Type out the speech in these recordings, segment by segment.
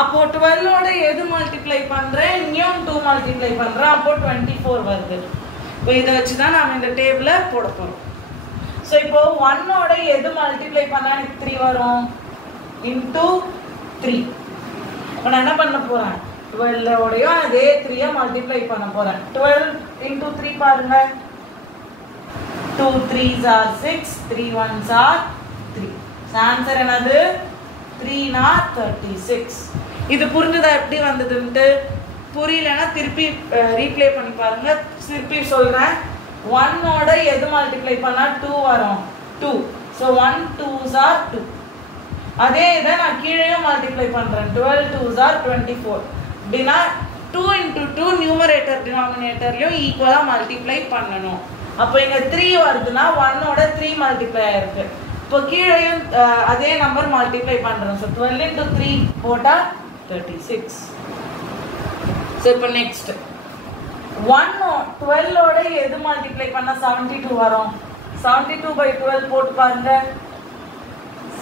அப்போ 12 ஓட எது மல்டிப்ளை பண்றேன், இங்கேயும் 2 மல்டிப்ளை பண்றேன், அப்போ 24 வருது. இப்போ இதை வச்சு தான் நாம இந்த டேபிள போட போறோம். ஸோ இப்போ 1 ஓட எது மல்டிப்ளை பண்ணா எனக்கு 3 வரும், இன்டூ 3. இப்போ நான் என்ன பண்ண போறேன், 12 ஓடையும் அதே 3 மல்டிப்ளை பண்ண போறேன். 12 இன்டூ 3 பாருங்க, 2 3s are 6, 3 1s are 3. Answer என்னது, 3 னா 36. இது புரிஞ்சதா எப்படி வந்ததுன்ட்டு? புரியலன்னா திருப்பி ரீப்ளே பண்ணி பாருங்க. திருப்பி சொல்றேன், 1 ஓட எது மல்டிப்ளை பண்ணா 2 வரும், 2. So 1 2s are 2. அதே இதை நான் கீழேயும் மல்டிப்ளை பண்றேன், 12 2s are 24. அப்படின்னா 2 into 2 நியூமரேட்டர் டினாமினேட்டர்லையும் ஈக்குவலா மல்டிப்ளை பண்ணணும். அப்போ இங்க 3 வருதுன்னா 1 ஓட 3 மல்டிப்ளை ஆயிருக்கு. இப்போ கீழேயும் அதே நம்பர் மல்டிப்ளை பண்றோம். ஸோ 12 into 3 போட்டா 36. ஸோ இப்போ நெக்ஸ்ட் 12 ஓட எது மல்டிப்ளை பண்ணா 72 வரும், 72 by 12 போட்டு பாருங்க,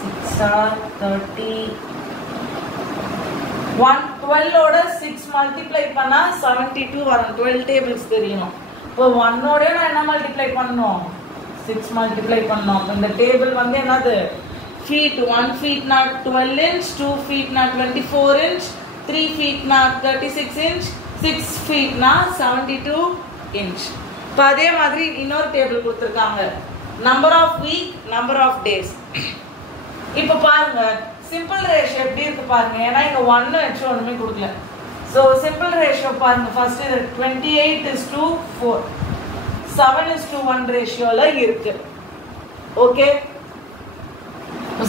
6 are 30. 12 ஓட 6 மல்டிப்ளை பண்ணா 72 வரும். 12 டேபிள்ஸ் தெரியணும். இப்போ 1 ஓட நான் என்ன மல்டிப்ளை பண்ணணும், 6 மல்டிப்ளை பண்ணோம். இந்த டேபிள் வந்து என்னது, feet. 1 feet not 12 inch, 2 feet not 24 inch, 3 feet not 36 inch, 6 feet not 72 inch. இப்போ அதே மாதிரி இன்னொரு டேபிள் கொடுத்துருக்காங்க, number of week, number of days. இப்போ பாருங்க சிம்பிள் ரேஷியோ எப்படி இருக்கு பாருங்க, ஏன்னா இங்க 1 வச்சு ஒண்ணுமே கொடுக்கல. ஸோ சிம்பிள் ரேஷியோ பாருங்க, ஃபர்ஸ்ட் இது 28:4, 7:1 ரேஷியோல இருக்கு. ஓகே,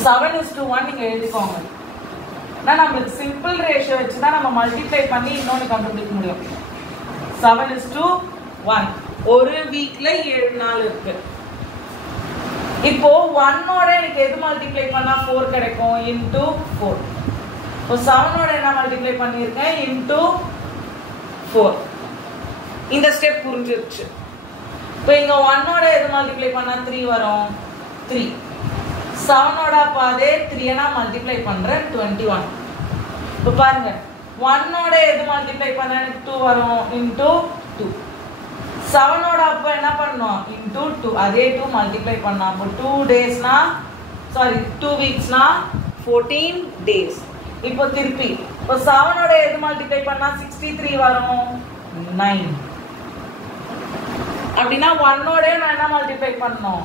7:1 நீங்க எழுதிக்கோங்க. நம்மளுக்கு சிம்பிள் ரேஷியோ வச்சு தான் நம்ம மல்டிப்ளை பண்ணி இன்னொன்னு கண்டுபிடிக்க முடியும். 7:1 ஒரு வீக்ல 7 நாள் இருக்கு. இப்போ 1 ஓட எனக்கு எது மல்டிப்ளை பண்ணா 4 கிடைக்கும், இன்டூ 4. இப்போ 7 ஓட என்ன மல்டிப்ளை பண்ணியிருக்கேன், இன்டூ 4. இந்த ஸ்டெப் புரிஞ்சிருச்சு. இப்போ இங்க 1 ஓட எது மல்டிப்ளை பண்ணா 3 வரும், 3. 7 ஓட அதே 3 நான் மல்டிப்ளை பண்றேன், 21. இப்போ பாருங்க 1 ஓட எது மல்டிப்ளை பண்ணா எனக்கு 2 வரும், இன்டூ 2. 7 ஓட அப்ப என்ன பண்ணோம், இன்டூ 2. அதே 2 மல்டிப்ளை பண்ணா அப்போ 2 டேஸ்னா, சாரி 2 வீக்ஸ்னா 14 டேஸ். இப்போ திருப்பி இப்போ 7 ஓட எது மல்டிப்ளை பண்ணா 63 வரும், 9. அப்படின்னா 1 ஓட நான் என்ன மல்டிப்ளை பண்ணோம்,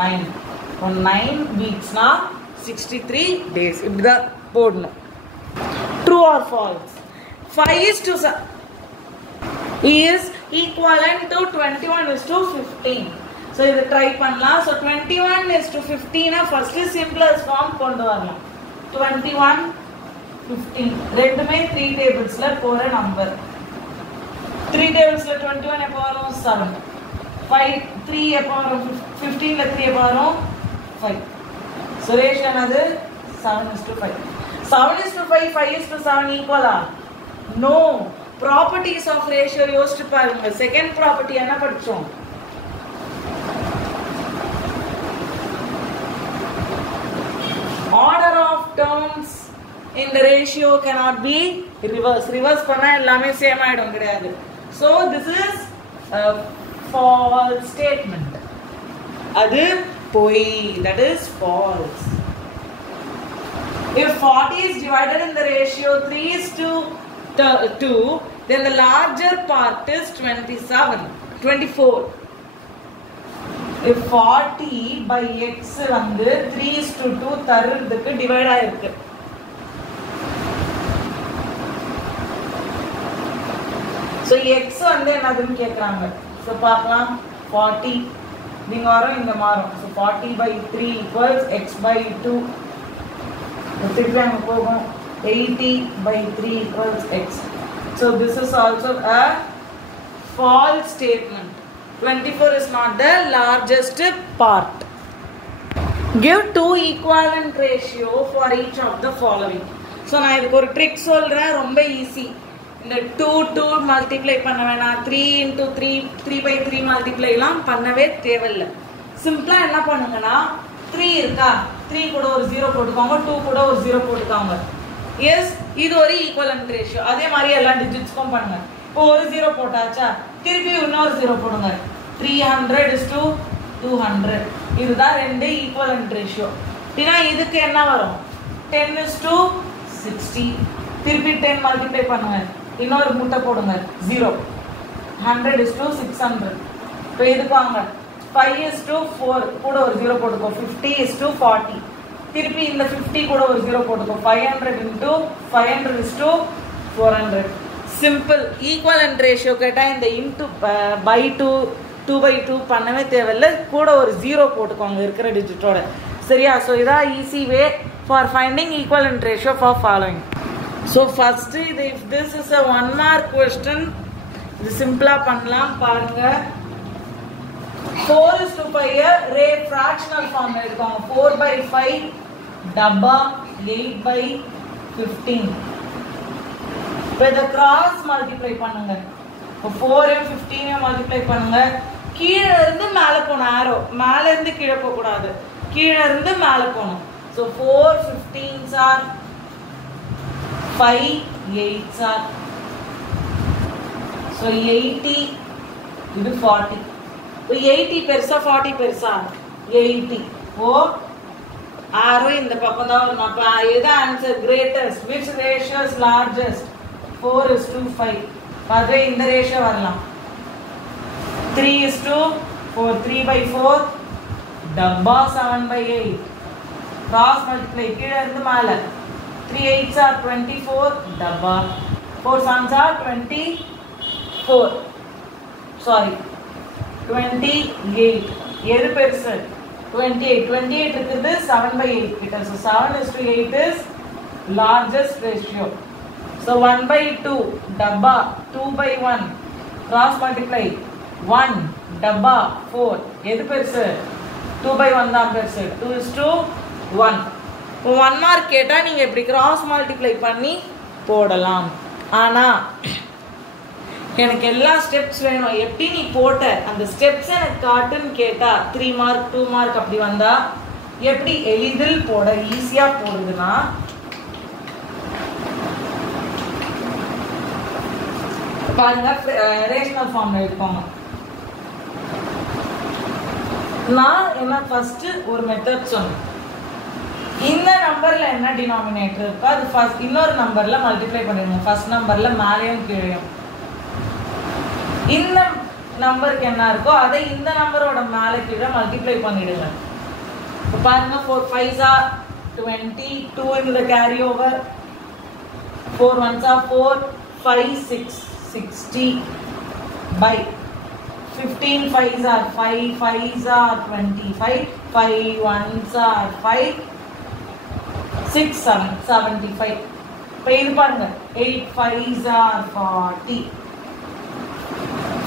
9. இப்போ 9 வீக்ஸ்னா 63 டேஸ். இப்படிதான் போடணும். True or false? 5:7 is equivalent to 21:15. So இது ட்ரை பண்ணலாம். So 21:15 ஃபர்ஸ்ட் சிம்பிளஸ்ட் ஃபார்ம் கொண்டு வரலாம். 21 15 ரெண்டுமே 3 டேபிள்ஸ்ல போற நம்பர். 3 டேபிள்ஸ்ல 21 எப்போ வரும், 7. 5 3 எப்போ வரும், 15ல 3 எப்போ வரும், 5. So ரேஷியோ என்னது, 7:5. 7:5 5:7 ஈக்குவலா? நோ. ப்ராப்பர்ட்டிஸ் ஆஃப் ரேஷியோ யோசிச்சு பாருங்க. செகண்ட் ப்ராப்பர்ட்டி என்ன படிச்சோம், order of terms in the ratio cannot be reverse பண்ணா எல்லாமே சேம் ஆயிடும் கிடையாது. So this is a false statement. அது பொய், that is false. If 40 is divided in the ratio 3:2, then the larger part is 24. If 40 by x வந்து 3:2 தருறதுக்கு divide ஆயிருக்கு. So x வந்து என்னதுன்னு கேக்குறாங்க. So பார்க்கலாம். 40 நீங்க வரும் இங்க மாறும். So 40 by 3 equals x by 2. திருப்பி அங்க போகும். 80 by 3 equals x. So this is also a false statement. 24 is not the largest part. Give two equivalent ratio for each of the following. So நான் இதுக்கு ஒரு ட்ரிக் சொல்றேன், ரொம்ப easy. இந்த 2 multiply பண்ண வேணாம், 3 into 3 3/3 மல்டிப்ளை எல்லாம் பண்ணவே தேவையில்லை. சிம்பிளா என்ன பண்ணுங்கன்னா 3 இருக்கா, 3 கூட ஒரு 0 போட்டுக்கோங்க, 2 கூட ஒரு 0 போட்டுக்கோங்க. எஸ் இது ஒரு ஈக்குவலன்ட் ரேஷியோ. அதே மாதிரி எல்லா டிஜிட்ஸ்க்கும் பண்ணுங்க. இப்போ ஒரு 0 போட்டாச்சா, திருப்பி இன்னொரு 0 போடுங்க. 300:200 இதுதான் ரெண்டு ஈக்குவலன்ட் ரேஷியோ. அப்படின்னா இதுக்கு என்ன வரும்? 10:60. திருப்பி 10 மல்டிப்ளை பண்ணுங்க, இன்னொரு முட்டை போடுங்க 0. 100:600. இப்போ இதுக்கு வாங்க 5:4 கூட ஒரு 0 போட்டுக்கோ. 50:40. திருப்பி இந்த 50 கூட ஒரு 0 போட்டுக்கோ. 500 × 500:400. சிம்பிள். ஈக்குவலன்ட் ரேஷியோ கேட்டால் இந்த இன்ட்டு பை 2/2 பண்ணவே தேவையில்லை, கூட ஒரு 0 போட்டுக்கோங்க இருக்கிற டிஜிட்டோட. சரியா? ஸோ இதான் easy way for finding equivalent ratio for following. So first இது if this is a 1 mark question, இது சிம்பிளாக பண்ணலாம் பாருங்க. 4:5 ரே ஃப்ராக்ஷனல் ஃபார்ம் எடுக்கோங்க. 4/5 டப்பா 8/15. இப்போ இதை கிராஸ் மல்டிப்ளை பண்ணுங்க. இப்போ 4 15 மல்டிப்ளை பண்ணுங்க. கீழே இருந்து மேலே போகணும். ஆரோ மேலே இருந்து கீழே போகக்கூடாது, கீழே இருந்து மேலே போகணும். So 4 15s are 5 8s are. So 80 இது 40. இப்போ 80 பெருசா 40 பெருசா? 80. ஓ ஆரோ இந்த பக்கம் தான் வரும். அப்போ எது answer? Greatest. Which ratio is largest? 4:5. அதுவே இந்த ரேஷியோ வரலாம். 3:4. 3/4 டப்பா 7/8. கிராஸ் மல்டிப்ளை கீழே இருந்து மேலே. 3 8s are 24 டப்பா. 4 7s are 24. சாரி 28. எது பெருசு? 28. 28 இருக்குது 7/8 கிட்ட. So 7:8 is largest ratio. So 1/2 டப்பா 2/1. Cross multiply 1 டப்பா 4. எது பெருசு? 2/1 தான் பெருசு. 2:1. இப்போ 1 மார்க் கேட்டால் நீங்கள் இப்படி கிராஸ் மல்டிப்ளை பண்ணி போடலாம். ஆனால் எனக்கு எல்லா ஸ்டெப்ஸ் வேணும். எப்படி நீ போட்ட அந்த ஸ்டெப்ஸ் எனக்கு காட்டுன்னு கேட்டால் 3 மார்க் 2 மார்க் அப்படி வந்தால் எப்படி எளிதில் போட ஈஸியாக போடுதுன்னா, பாருங்க ரேஷனல் ஃபார்ம்ல எடுக்கோங்க. நான் என்ன ஃபர்ஸ்ட் ஒரு மெத்தட் சொன்னேன். இந்த நம்பர்ல என்ன டினாமினேட்டர் இருக்கோ அது ஃபர்ஸ்ட் இன்னொரு நம்பர்ல மல்டிப்ளை பண்ணிடுங்க. ஃபர்ஸ்ட் நம்பர்ல மேலேயும் கீழேயும். இந்த நம்பருக்கு என்ன இருக்கோ அதை இந்த நம்பரோட மேலே கீழே மல்டிப்ளை பண்ணிடுங்க. இப்போ பாருங்க 4 5s are 20. 2 in the carry over. 4 1s are 4. 5 6 60 by 15 5s are 5. 5s are 25. 5 1s are 5. 6 7 75. இப்போ இது பாருங்க 8 5s are 40.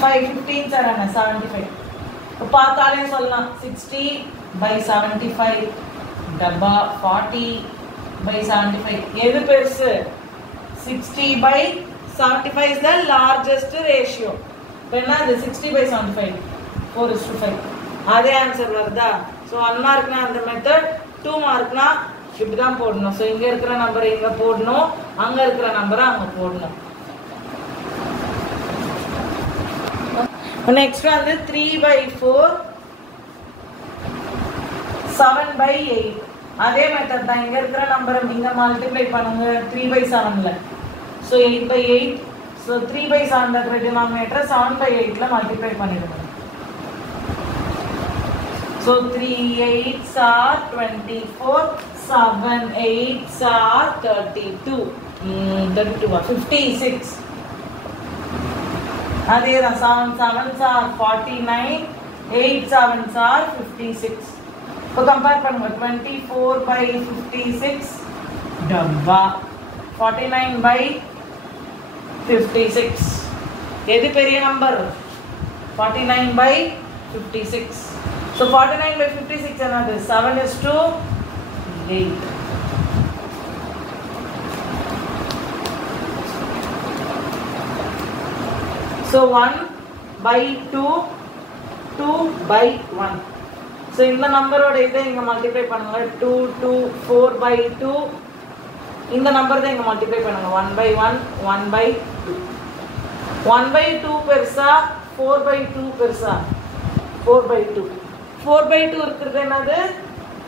5 15s are 75. இப்போ பார்த்தாலே சொல்லலாம் 60 by 75 டப்பா 40 by 75. எது பெருசு? 60 by 75 is the largest ratio. When are the 60 by 75? 4:5. அதே ஆன்சர் வருதா? ஸோ 1 மார்க்னா அந்த மெத்தட், 2 மார்க்னா இப்படி தான் போடணும். ஸோ இங்கே இருக்கிற நம்பரை இங்கே போடணும், அங்கே இருக்கிற நம்பரை அங்கே போடணும். நெக்ஸ்ட் வந்து 3/4 7/8. அதே மெத்தட் தான். இங்கே இருக்கிற நம்பரை இங்கே மல்டிப்ளை பண்ணுங்க 3/7ல. ஸோ 8/8. ஸோ 3/7 இருக்கிற டினாமினேட்டரை 7/8ல மல்டிப்ளை பண்ணிடுங்க. So 3 8s are 24. 7 8s are 32. 56. அதே தான் 7 7s are 49. 8 7s are 56. இப்போ கம்பேர் பண்ணுங்க 24/56 டப்பா 49/56. எது பெரிய நம்பர்? 49/56. So 49/56 என்னது? 7:8. So 1/2 2/1. So இந்த நம்பரோட இதை இங்க மல்டிப்ளை பண்ணுங்க. 2 2 4/2 இந்த நம்பர் தான் இங்கே மல்டிப்ளை பண்ணுங்க 1/1 1/2 1/2 பெருசா 4/2 பெருசா 4/2 4/2 இருக்கிறது என்னது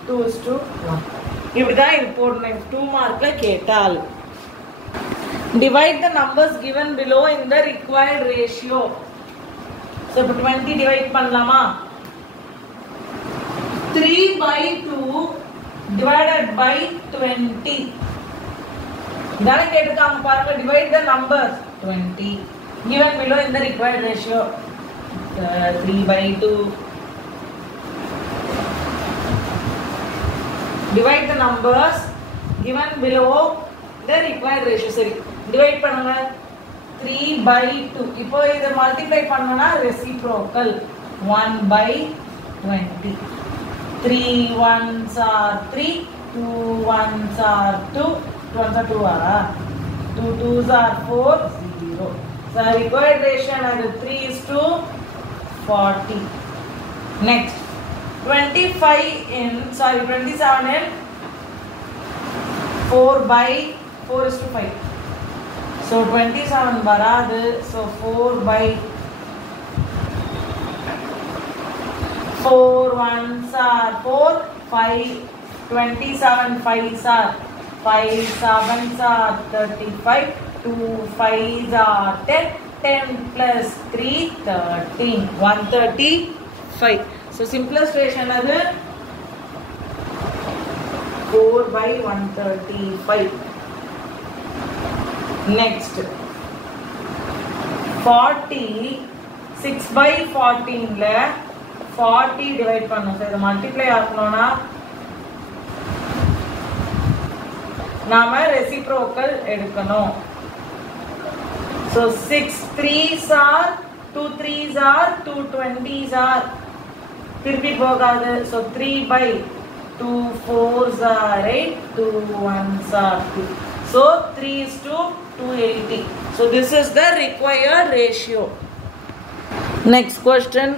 2:1 இப்படிதான் இது போடணும் 2 மார்க்ல கேட்டால் divide the numbers given below in the required ratio so இப்போ 20 divide பண்ணலாமா 3/2 divided by 20 இதானே கேட்டிருக்காங்க பாருங்க divide the numbers 20 given below in the required ratio 3/2 divide the numbers given below the required ratio சரி divide பண்ணுங்க 3/2 இப்போ இத multiply பண்ணனும்னா reciprocal 1/20 3 1s are 3 2 1s are 2 2 1s are 2 ah 2 2s are 4 0 so required ratio is 3:40 next 27 in 4/4:5 so 27 வராது so 4 1s are 4 5 27 5s are 5 7s are 35 2 5s are 10 10 plus 3 13 135 so simplest ratio is 4/135 next 40 6/14 ல 40 divide பண்ணனும் so இத multiply ஆகணும்னா நாம reciprocal எடுக்கணும் so 6 3s are 2 3s are 2 20s are திருப்பி போகாது so 3/2 4s are 8 2 1s are 2 so 3:280 so this is the required ratio next question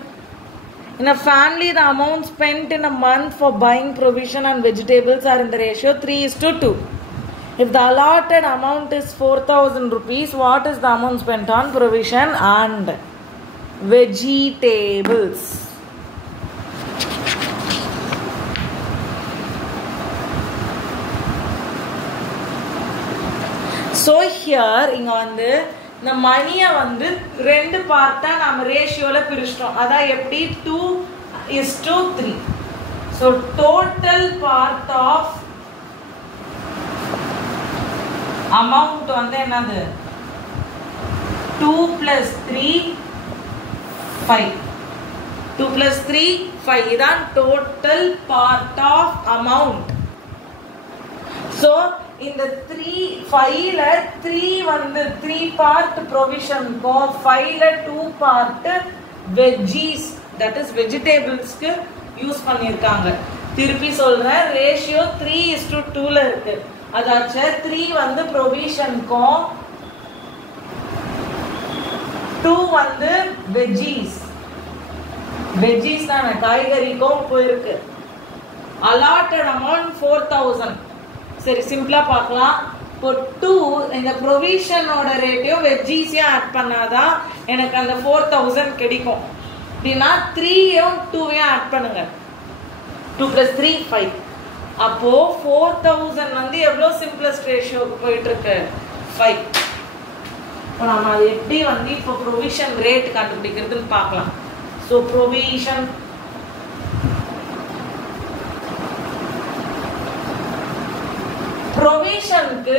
in a family the amount spent in a month for buying provision and vegetables are in the ratio 3:2 if the allotted amount is 4,000 rupees what is the amount spent on provision and vegetables so here இங்க வந்து இந்த மணியை வந்து ரெண்டு பார்ட்டா நாம ரேஷியோல பிரிச்சிட்டோம் அதான் எப்படி 2:3 so total part of amount வந்து என்னது 2 plus 3 5 2 plus 3 5 இதான் total part of amount so in the 5 ல 3 வந்து 3 part provision ko 5 ல 2 part veggies that is vegetables க்கு யூஸ் பண்ணிருக்காங்க திருப்பி சொல்றேன் ரேஷியோ 3:2 ல இருக்கு அதாச்ச 3 வந்து provision ko 2 வந்து veggies தான காய்கறிக்கும் போயிருக்கு allotted amount 4,000 சரி சிம்பிளா பார்க்கலாம் இப்போ 2 இந்த ப்ரொவிஷனோட ரேட்டையும் வெஜ்ஜீஸையும் ஆட் பண்ணாதான் எனக்கு அந்த 4,000 கிடைக்கும் அப்படின்னா 3யும் 2யும் ஆட் பண்ணுங்க 2 plus 3 5 அப்போ 4,000 வந்து எவ்வளோ சிம்பிளஸ்ட் ரேஷியோக்கு போயிட்டு இருக்கு 5 இப்போ நம்ம அது எப்படி வந்து இப்போ ப்ரொவிஷன் ரேட் கண்டுபிடிக்கிறதுன்னு பார்க்கலாம் ஸோ ப்ரொவிஷன் ப்ரொவிஷனுக்கு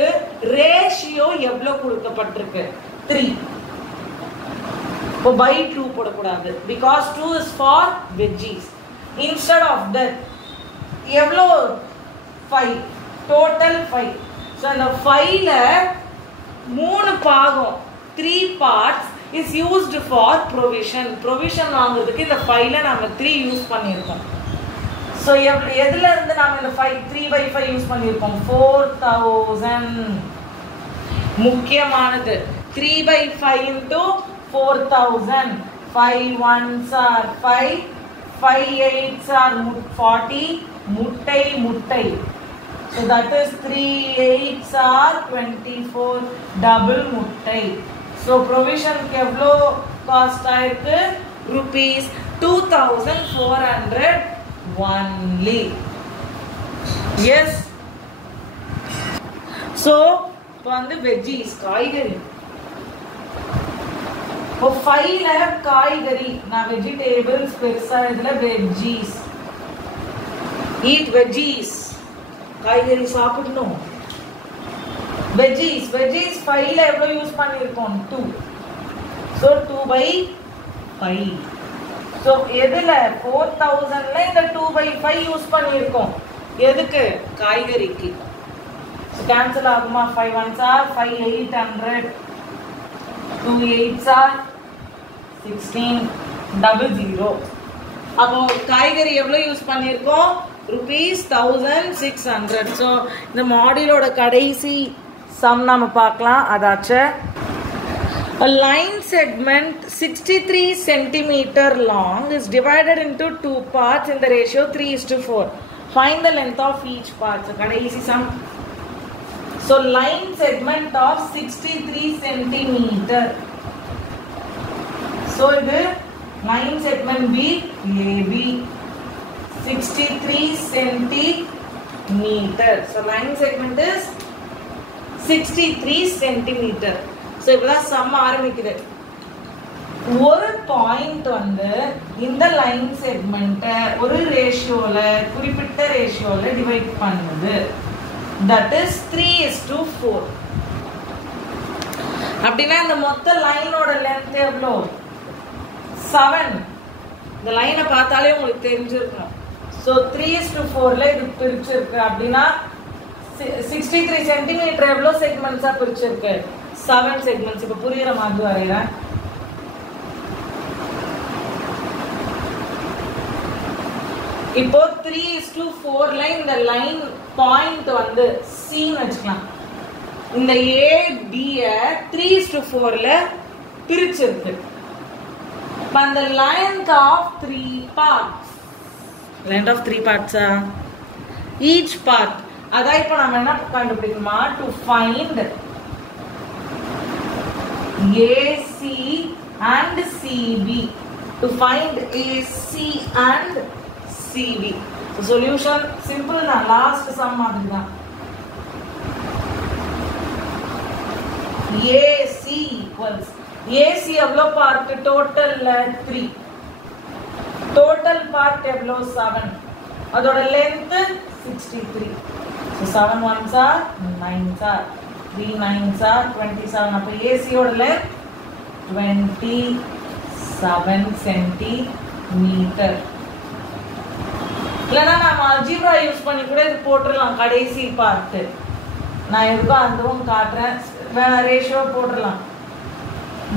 ரேஷியோ எவ்வளவு கொடுக்கப்பட்டிருக்கு 3 இப்போ by 2 போடக்கூடாது because 2 is for veggies instead of that எவ்வளோ 5 total 5 so அந்த 5 ல 3 பாகம் 3 parts is used for provision வாங்குறதுக்கு இந்த 5 ல நாம 3 யூஸ் பண்ணியிருக்கோம் so எதுல இருந்து நாம இந்த 3/5 யூஸ் பண்ணிருக்கோம் 4,000 முக்கியமானது 3/5 into 4,000 5 1s are 5 5 8s are 40 முட்டை So that is 3 8s are 24 double muttai. So provision ku evlo cost aayirukku rupees 2400 only. Yes. So இப்போ வந்து veggies காய்கறி இப்போ 5 ல காய்கறி நான் vegetables பெருசா இதுல veggies eat veggies காய்கறி சாப்பிடணும் veggies 5 ல எவ்வளவு யூஸ் பண்ணிருக்கோம் 2 so 2/5 so எதுல 4000 ல இந்த 2/5 யூஸ் பண்ணிருக்கோம் எதுக்கு காய்கறிக்கு cancel ஆகுமா 5 1s are 5 800 2 8s are 1600 அப்போ காய்கறி எவ்வளவு யூஸ் பண்ணிருக்கோம் rupees 1600 so இந்த மாடியூலோட கடைசி சம் நாம பார்க்கலாம் அதாச்சு a line segment 63 cm long is divided into two parts in the ratio 3:4 find the length of each part so கடைசி sum so line segment of 63 cm so இது line segment B AB 63 cm so line segment is 63 cm so இப்போதான் sum ஆரம்பிக்குது ஒரு point வந்து இந்த line செக்மெண்ட்டை ஒரு ரேஷியோல குறிப்பிட்ட ரேஷியோல divide பண்ணுது that is 3:4 அப்படினா இந்த மொத்த லைனோட லெந்த் எவ்வளோ 7 இந்த லைனை பார்த்தாலே உங்களுக்கு தெரிஞ்சிருக்கும் so 3:4 ல இது பிரிச்சிருக்கு அப்படினா 63 cm எவ்வளோ செக்மெண்ட்ஸா பிரிச்சிருக்கு 7 செக்மெண்ட்ஸ் இப்ப புரியுற மாதிரி வரையறேன் இப்போ 3:4 ல இந்த லைன் பாயிண்ட் வந்து C ன்னு வெச்சுக்கலாம் இந்த AB ய 3:4 ல பிரிச்சிருக்கு அப்ப அந்த length of 3 parts length of 3 parts each part அத இப்ப நாம என்ன கண்டுபிடிக்கணுமா to find AC and CB to find AC and CB so solution simple na last sum madhira AC equals AC evlo part total 3 total part evlo 7 adoda length 63 so 7 1s are 9s are 3 9s are 27 appo AC oda length 27 centimeter இல்லனா நாம algebra use பண்ணி கூட இது போட்டுறலாம் கடைசி part நான் இதுக்கு அதுவும் காட்றேன் வேணா ரேஷியோ போட்டுறலாம்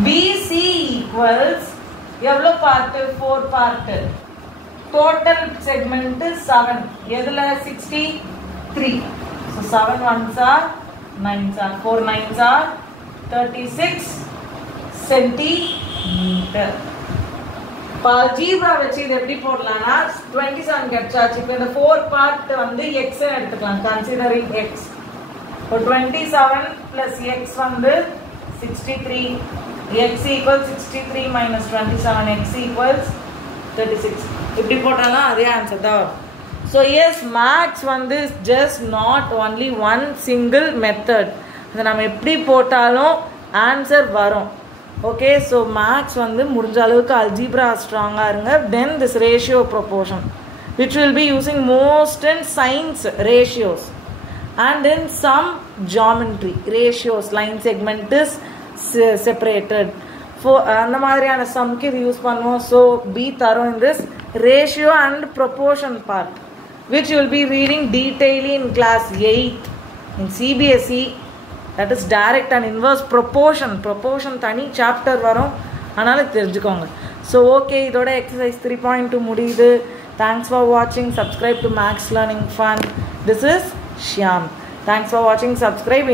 BC equals எவ்வளவு பார்ட் 4 பார்ட் டோட்டல் செக்மெண்ட் 7 எதுல 63 so 7 1s are 9s are 4 9s are 36 centimeter algebra வச்சு இது எப்படி போடலாம்னா 27 கிடைச்சாச்சு இப்போ இந்த 4 பார்ட் வந்து x ன்னு எடுத்துக்கலாம் கன்சிடரிங் x இப்போ 27 plus x வந்து 63 x equals 63 minus 27 x equals 36 இப்படி போட்டாலும் அதே ஆன்சர் தான் வரும் so yes max வந்து just not only one single method அதை நம்ம எப்படி போட்டாலும் ஆன்சர் வரும் okay so max வந்து முடிஞ்ச அளவுக்கு algebra ஸ்ட்ராங்கா இருங்க then this ratio proportion which will be using most in science ratios and in some geometry ratios line segment is separated for அந்த மாதிரியான sumக்கு இது யூஸ் பண்ணுவோம் so be thorough in this ratio and proportion part which you will be reading detailedly in class 8 in CBSE that is direct and inverse proportion தனி chapter வரும் அதனால தெரிஞ்சுக்கோங்க so okay இதோட exercise 3.2 முடியுது thanks for watching subscribe to Max Learning Fun this is Shyam thanks for watching subscribe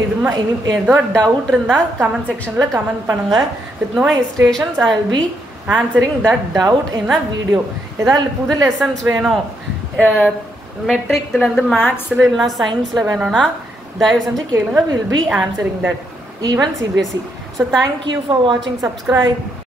ஏதோ doubt இருந்தா comment sectionல comment பண்ணுங்க with no hesitations I will be answering that doubt in a video ஏதாவது புது lessons வேணும் மெட்ரிக்லேருந்து மேக்ஸில் இல்லைனா சயின்ஸில் வேணும்னா தயவு செஞ்சு கேளுங்க. Will be answering that, even CBSE. So thank you for வாட்சிங். சப்ஸ்கிரைப்.